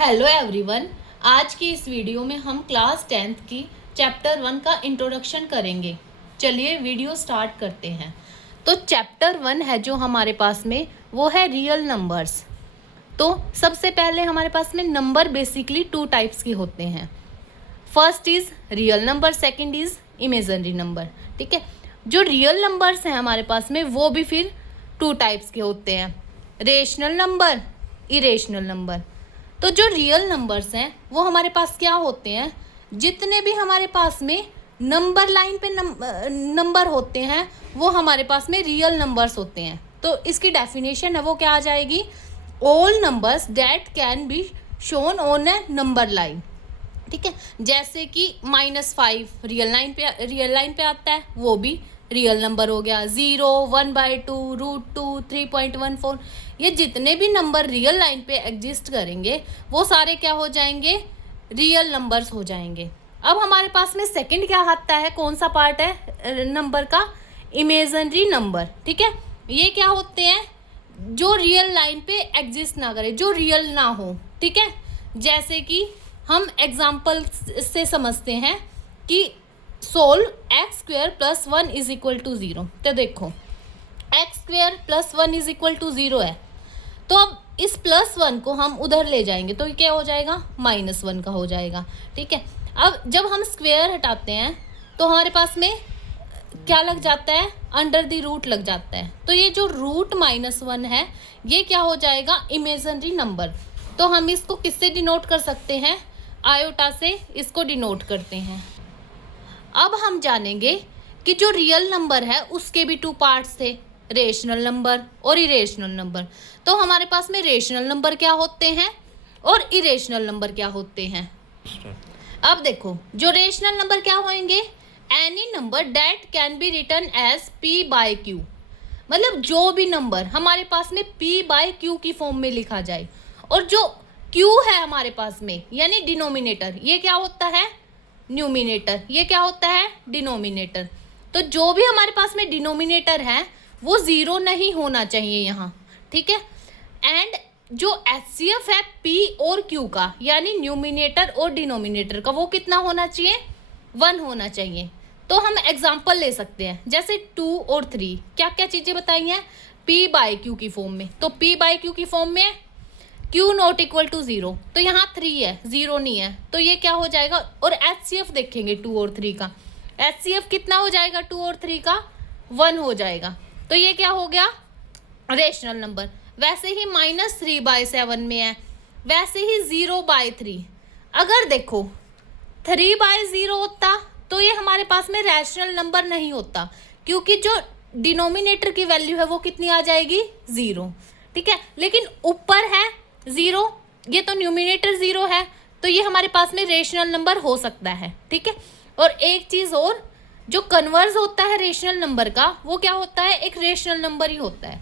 Hello everyone. आज की इस वीडियो में हम क्लास 10th की चैप्टर 1 का इंट्रोडक्शन करेंगे। चलिए वीडियो स्टार्ट करते हैं। तो चैप्टर 1 है जो हमारे पास में वो है रियल नंबर्स। तो सबसे पहले हमारे पास में नंबर बेसिकली 2 टाइप्स के होते हैं। First is real number, second is imaginary number. ठीक है, जो रियल नंबर्स हैं हमारे पास में वो भी फिर 2 टाइप्स के होते हैं, रेशनल नंबर, इरेशनल नंबर। तो जो रियल नंबर्स हैं वो हमारे पास क्या होते हैं, जितने भी हमारे पास में नंबर लाइन पे नंबर होते हैं वो हमारे पास में रियल नंबर्स होते हैं। तो इसकी डेफिनेशन है वो क्या आ जाएगी, all numbers that can be shown on A number line. ठीक है, जैसे कि -5 रियल लाइन पे आता है, वो भी रियल नंबर हो गया। 0, 1/2, √2, 3.14, ये जितने भी नंबर रियल लाइन पे एग्जिस्ट करेंगे वो सारे क्या हो जाएंगे, रियल नंबर्स हो जाएंगे। अब हमारे पास में सेकंड क्या आता है, कौन सा पार्ट है नंबर का, इमेजिनरी नंबर। ठीक है, ये क्या होते हैं, जो रियल लाइन पे एग्जिस्ट ना करे, जो रियल ना हो। ठीक है, जैसे कि हम एग्जाम्पल से समझते हैं कि सोल्व x² + 1 = 0। तो देखो x² + 1 = 0 है, तो अब इस +1 को हम उधर ले जाएंगे तो क्या हो जाएगा, -1 का हो जाएगा। ठीक है, अब जब हम स्क्वायर हटाते हैं तो हमारे पास में क्या लग जाता है, अंडर द रूट लग जाता है। तो ये जो √-1 है ये क्या हो जाएगा, इमेजिनरी नंबर। तो हम इसको किससे डिनोट कर सकते हैं, आयोटा से इसको डिनोट करते हैं। अब हम जानेंगे कि जो रियल नंबर है उसके भी 2 पार्ट्स थे, रेशनल नंबर और इरेशनल नंबर। तो हमारे पास में रेशनल नंबर क्या होते हैं और इरेशनल नंबर क्या होते हैं। अब देखो, जो रेशनल नंबर क्या होंगे, any number that can be written as p/q, मतलब जो भी नंबर हमारे पास में p/q की फॉर्म में लिखा जाए। और जो q है हमारे पास में यानी डिनोमिनेटर, ये क्या होता है, न्यूमिनेटर, ये क्या होता है, डिनोमिनेटर। तो जो भी हमारे पास में डिनोमिनेटर है वो 0 नहीं होना चाहिए यहाँ। ठीक है, एंड जो HCF है P और Q का यानी न्यूमिनेटर और डिनोमिनेटर का, वो कितना होना चाहिए, 1 होना चाहिए। तो हम एग्जाम्पल ले सकते हैं, जैसे 2 और 3 क्या क्या चीज़ें बताई हैं, p/q की फॉर्म में। तो p/q की फॉर्म में q ≠ 0, तो यहाँ 3 है, 0 नहीं है, तो ये क्या हो जाएगा। और HCF देखेंगे 2 और 3 का, HCF कितना हो जाएगा, 2 और 3 का 1 हो जाएगा। तो ये क्या हो गया, रेशनल नंबर। वैसे ही -3/7 में है, वैसे ही 0/3। अगर देखो 3/0 होता तो ये हमारे पास में रैशनल नंबर नहीं होता, क्योंकि जो डिनोमिनेटर की वैल्यू है वो कितनी आ जाएगी, 0। ठीक है, लेकिन ऊपर है 0, ये तो न्यूमिनेटर 0 है, तो ये हमारे पास में रेशनल नंबर हो सकता है। ठीक है, और एक चीज़ और, जो कन्वर्स होता है रेशनल नंबर का वो क्या होता है, एक रेशनल नंबर ही होता है,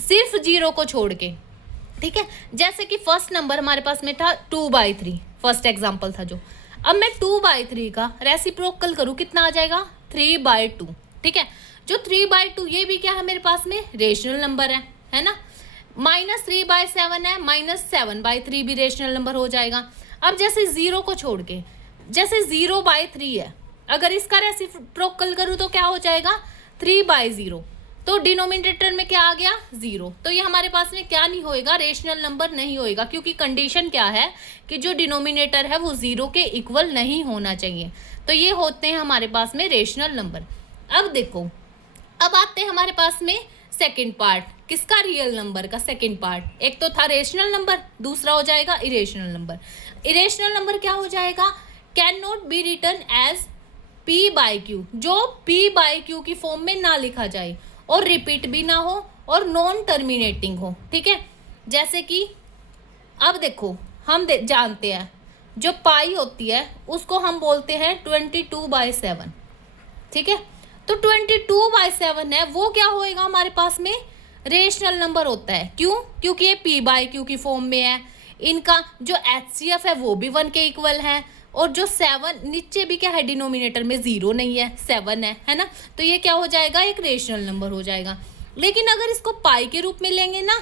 सिर्फ 0 को छोड़ के। ठीक है, जैसे कि फर्स्ट नंबर हमारे पास में था 2/3, फर्स्ट एग्जांपल था जो। अब मैं 2/3 का रेसिप्रोकल करूँ, कितना आ जाएगा, 3/2। ठीक है, जो 3/2 ये भी क्या है मेरे पास में, रेशनल नंबर है ना। -3/7 है, -7/3 भी रेशनल नंबर हो जाएगा। अब जैसे 0 को छोड़ के, जैसे 0/3 है, अगर इसका रेसिप्रोकल करूँ तो क्या हो जाएगा, 3/0। तो डिनोमिनेटर में क्या आ गया, 0। तो ये हमारे पास में क्या नहीं होएगा, रेशनल नंबर नहीं होएगा, क्योंकि कंडीशन क्या है कि जो डिनोमिनेटर है वो 0 के इक्वल नहीं होना चाहिए। तो ये होते हैं हमारे पास में रेशनल नंबर। अब देखो, अब आते हैं हमारे पास में सेकंड पार्ट, किसका, रियल नंबर का सेकंड पार्ट। एक तो था रेशनल नंबर, दूसरा हो जाएगा इरेशनल नंबर। इरेशनल नंबर क्या हो जाएगा, can not be written as p/q, जो p/q की फॉर्म में ना लिखा जाए और रिपीट भी ना हो और नॉन टर्मिनेटिंग हो। ठीक है, जैसे कि अब देखो हम जानते हैं जो पाई होती है उसको हम बोलते हैं 22/7। ठीक है, तो 22/7 है वो क्या होएगा हमारे पास में, रेशनल नंबर होता है। क्यों, क्योंकि ये p/q की फॉर्म में है, इनका जो HCF है वो भी 1 के इक्वल है, और जो 7 नीचे भी क्या है, डिनोमिनेटर में 0 नहीं है, 7 है ना। तो ये क्या हो जाएगा, एक रेशनल नंबर हो जाएगा। लेकिन अगर इसको पाई के रूप में लेंगे ना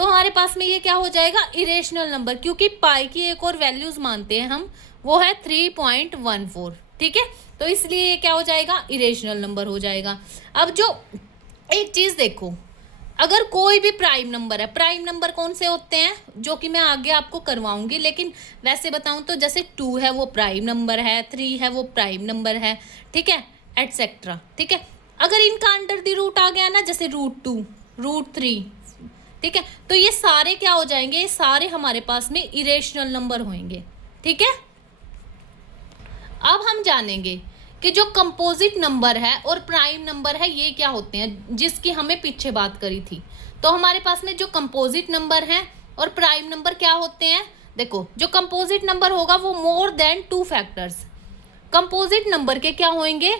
तो हमारे पास में ये क्या हो जाएगा, इरेशनल नंबर, क्योंकि पाई की एक और वैल्यूज मानते हैं हम, वो है 3.14, ठीक है। तो इसलिए ये क्या हो जाएगा, इरेशनल नंबर हो जाएगा। अब जो एक चीज देखो, अगर कोई भी प्राइम नंबर है, प्राइम नंबर कौन से होते हैं, जो कि मैं आगे आपको करवाऊंगी, लेकिन वैसे बताऊं तो जैसे 2 है वो प्राइम नंबर है, 3 है वो प्राइम नंबर है, ठीक है, एटसेट्रा, ठीक है। अगर इनका अंडर द रूट आ गया ना, जैसे √2, √3, ठीक है, तो ये सारे क्या हो जाएंगे, ये सारे हमारे पास में इरेशनल नंबर होंगे, ठीक है। अब हम जानेंगे कि जो कंपोजिट नंबर है और प्राइम नंबर है ये क्या होते हैं, जिसकी हमें पीछे बात करी थी। तो हमारे पास में जो कंपोजिट नंबर है और प्राइम नंबर क्या होते हैं, देखो जो कंपोजिट नंबर होगा वो more than 2 factors. Composite number के क्या होंगे,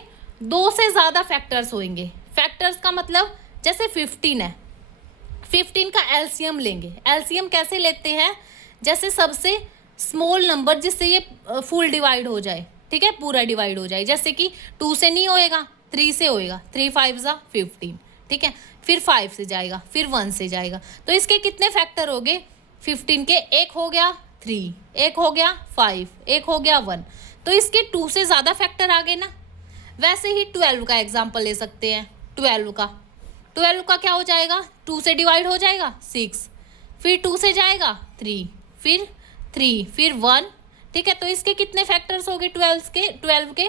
2 से ज़्यादा फैक्टर्स होंगे। फैक्टर्स का मतलब जैसे 15 है, 15 का एलसीएम लेंगे। एलसीएम कैसे लेते हैं, जैसे सबसे स्मॉल नंबर जिससे ये फुल डिवाइड हो जाए, ठीक है, पूरा डिवाइड हो जाए। जैसे कि 2 से नहीं होएगा, 3 से होएगा, 3 5 ज़ा 15, ठीक है, फिर 5 से जाएगा, फिर 1 से जाएगा। तो इसके कितने फैक्टर हो गए, 15 के एक हो गया 3, एक हो गया 5, एक हो गया 1, तो इसके 2 से ज़्यादा फैक्टर आ गए ना। वैसे ही 12 का एग्जाम्पल ले सकते हैं। 12 का क्या हो जाएगा, 2 से डिवाइड हो जाएगा 6, फिर 2 से जाएगा 3, फिर 3, फिर 1, ठीक है। तो इसके कितने फैक्टर्स हो गए 12 के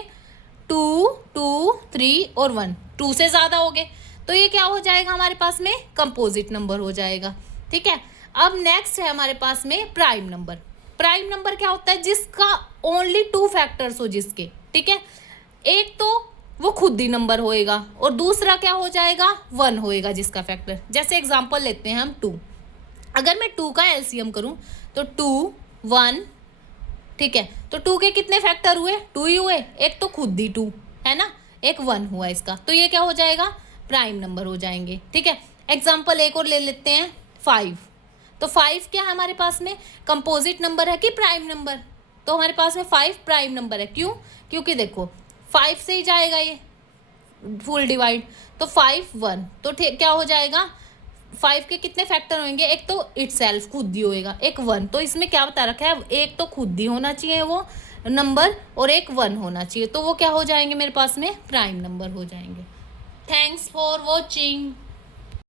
2, 2, 3 और 1, 2 से ज़्यादा हो गए, तो ये क्या हो जाएगा हमारे पास में, कंपोजिट नंबर हो जाएगा, ठीक है। अब नेक्स्ट है हमारे पास में प्राइम नंबर। प्राइम नंबर क्या होता है, जिसका ओनली 2 फैक्टर्स हो जिसके, ठीक है। एक तो वो खुद ही नंबर होएगा और दूसरा क्या हो जाएगा, 1 होएगा जिसका फैक्टर। जैसे एग्जांपल लेते हैं हम 2, अगर मैं 2 का एलसीएम करूं तो 2, 1, ठीक है, तो 2 के कितने फैक्टर हुए, 2 ही हुए, एक तो खुद ही 2 है ना, एक 1 हुआ इसका, तो ये क्या हो जाएगा, प्राइम नंबर हो जाएंगे, ठीक है। एग्जांपल एक और ले लेते हैं 5, तो 5 क्या है हमारे पास में, कंपोजिट नंबर है कि प्राइम नंबर, तो हमारे पास में 5 प्राइम नंबर है। क्यों, क्योंकि देखो 5 से ही जाएगा ये फुल डिवाइड, तो 5 1, तो क्या हो जाएगा, 5 के कितने फैक्टर होंगे, एक तो इटसेल्फ खुद ही होएगा, एक 1, तो इसमें क्या बता रखा है, एक तो खुद ही होना चाहिए वो नंबर और एक 1 होना चाहिए, तो वो क्या हो जाएंगे मेरे पास में, प्राइम नंबर हो जाएंगे। Thanks for watching.